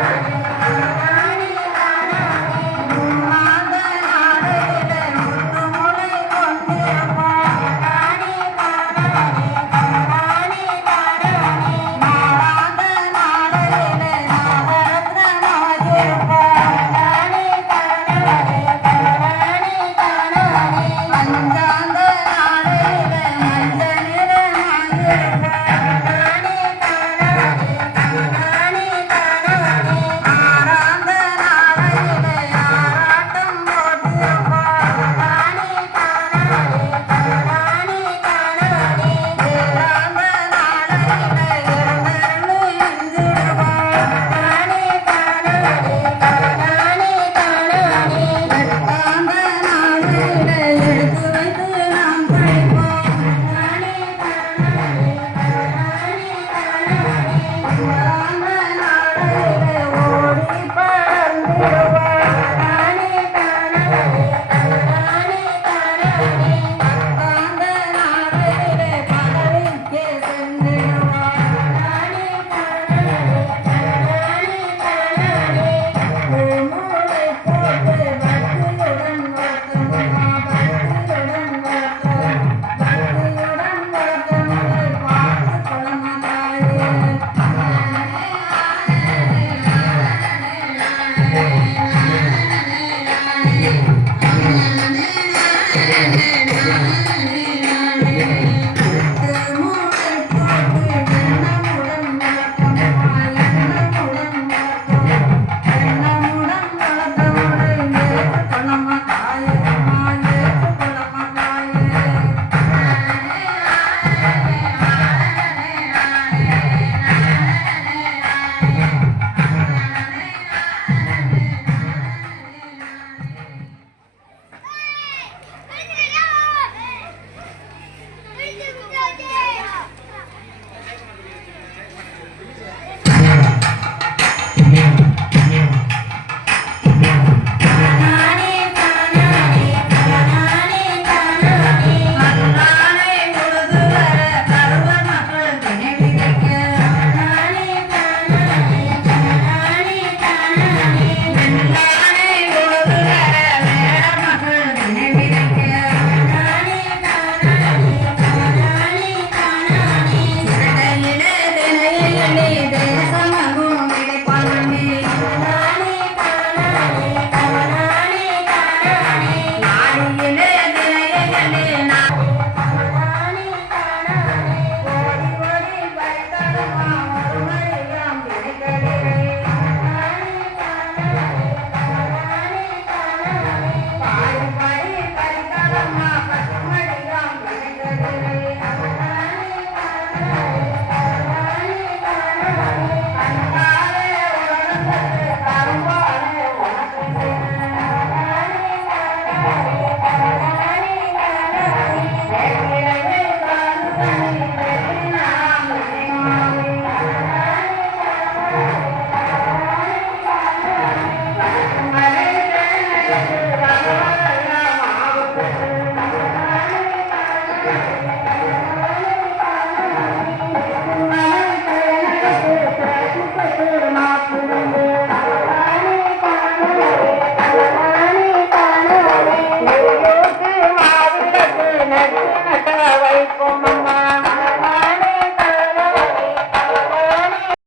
Amen.